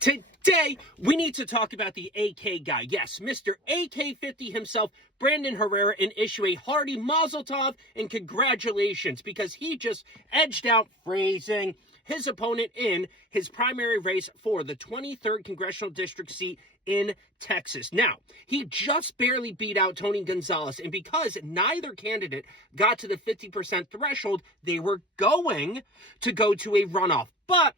Today, we need to talk about the AK guy. Yes, Mr. AK-50 himself, Brandon Herrera, and issue a hearty mazel tov and congratulations because he just edged out, phrasing, his opponent in his primary race for the 23rd Congressional District seat in Texas. Now, he just barely beat out Tony Gonzalez, and because neither candidate got to the 50% threshold, they were going to go to a runoff. But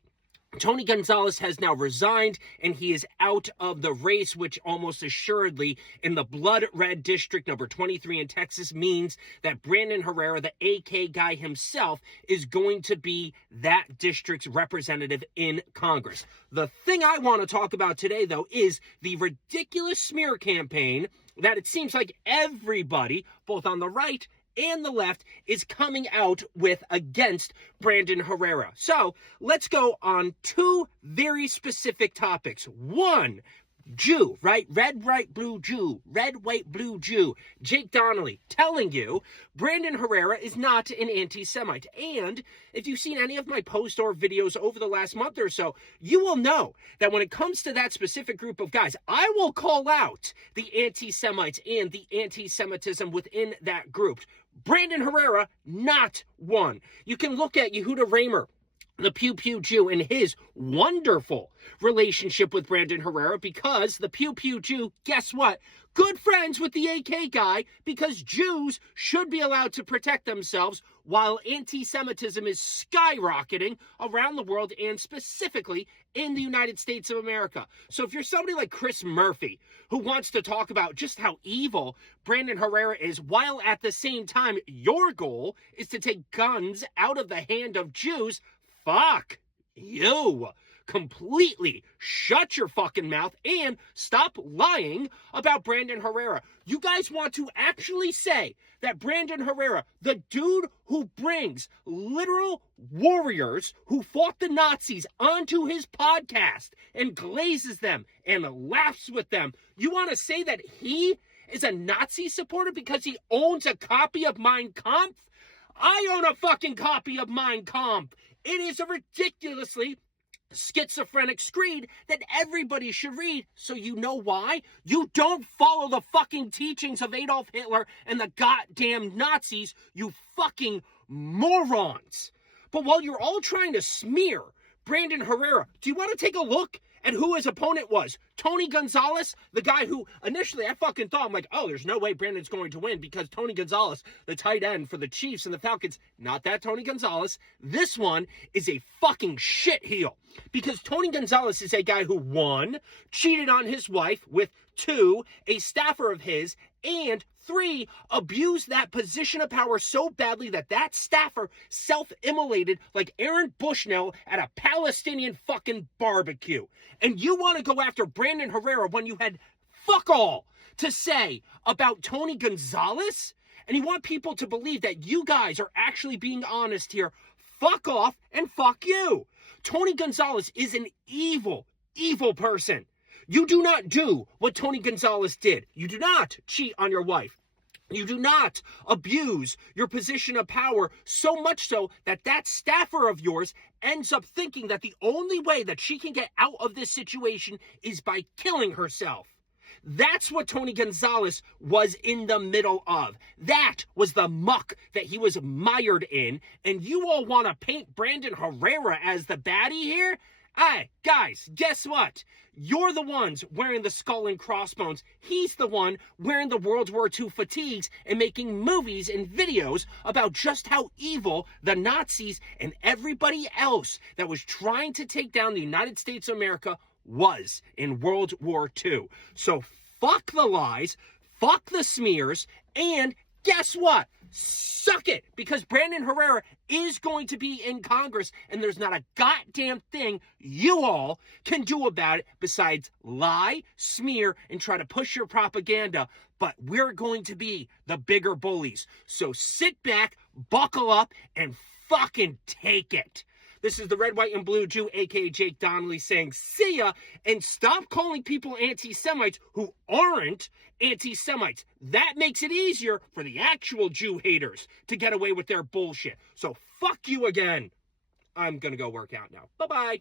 Tony Gonzalez has now resigned, and he is out of the race, which almost assuredly in the blood red district number 23 in Texas means that Brandon Herrera, the AK guy himself, is going to be that district's representative in Congress. The thing I want to talk about today, though, is the ridiculous smear campaign that it seems like everybody, both on the right and the left, is coming out with against Brandon Herrera. So let's go on two very specific topics. One, Jew, right? Red, white, blue Jew. Red, white, blue Jew. Jake Donnelly telling you Brandon Herrera is not an anti-Semite. And if you've seen any of my post or videos over the last month or so, you will know that when it comes to that specific group of guys, I will call out the anti-Semites and the anti-Semitism within that group. Brandon Herrera, not one. You can look at Yehuda Raymer, the Pew Pew Jew, and his wonderful relationship with Brandon Herrera, because the Pew Pew Jew, guess what? Good friends with the AK guy, because Jews should be allowed to protect themselves while anti-Semitism is skyrocketing around the world and specifically in the United States of America. So if you're somebody like Chris Murphy who wants to talk about just how evil Brandon Herrera is, while at the same time your goal is to take guns out of the hand of Jews, fuck you. Completely shut your fucking mouth and stop lying about Brandon Herrera. You guys want to actually say that Brandon Herrera, the dude who brings literal warriors who fought the Nazis onto his podcast and glazes them and laughs with them, you want to say that he is a Nazi supporter because he owns a copy of Mein Kampf? I own a fucking copy of Mein Kampf. It is a ridiculously schizophrenic screed that everybody should read. So you know why? You don't follow the fucking teachings of Adolf Hitler and the goddamn Nazis, you fucking morons. But while you're all trying to smear Brandon Herrera, do you want to take a look at who his opponent was? Tony Gonzalez, the guy who initially I fucking thought, I'm like, oh, there's no way Brandon's going to win because Tony Gonzalez, the tight end for the Chiefs and the Falcons, not that Tony Gonzalez. This one is a fucking shit heel because Tony Gonzalez is a guy who, one, cheated on his wife with, two, a staffer of his, and three, abused that position of power so badly that that staffer self-immolated like Aaron Bushnell at a Palestinian fucking barbecue. And you want to go after Brandon Herrera when you had fuck all to say about Tony Gonzalez? And you want people to believe that you guys are actually being honest here? Fuck off and fuck you. Tony Gonzalez is an evil, evil person. You do not do what Tony Gonzalez did. You do not cheat on your wife. You do not abuse your position of power so much so that that staffer of yours ends up thinking that the only way that she can get out of this situation is by killing herself. That's what Tony Gonzalez was in the middle of. That was the muck that he was mired in. And you all want to paint Brandon Herrera as the baddie here? Hey, guys, guess what? You're the ones wearing the skull and crossbones. He's the one wearing the World War II fatigues and making movies and videos about just how evil the Nazis and everybody else that was trying to take down the United States of America was in World War II. So fuck the lies, fuck the smears, and guess what? Suck it, because Brandon Herrera is going to be in Congress, and there's not a goddamn thing you all can do about it besides lie, smear, and try to push your propaganda. But we're going to be the bigger bullies. So sit back, buckle up, and fucking take it. This is the Red, White, and Blue Jew, a.k.a. Jake Donnelly, saying see ya, and stop calling people anti-Semites who aren't anti-Semites. That makes it easier for the actual Jew haters to get away with their bullshit. So fuck you again. I'm gonna go work out now. Bye-bye.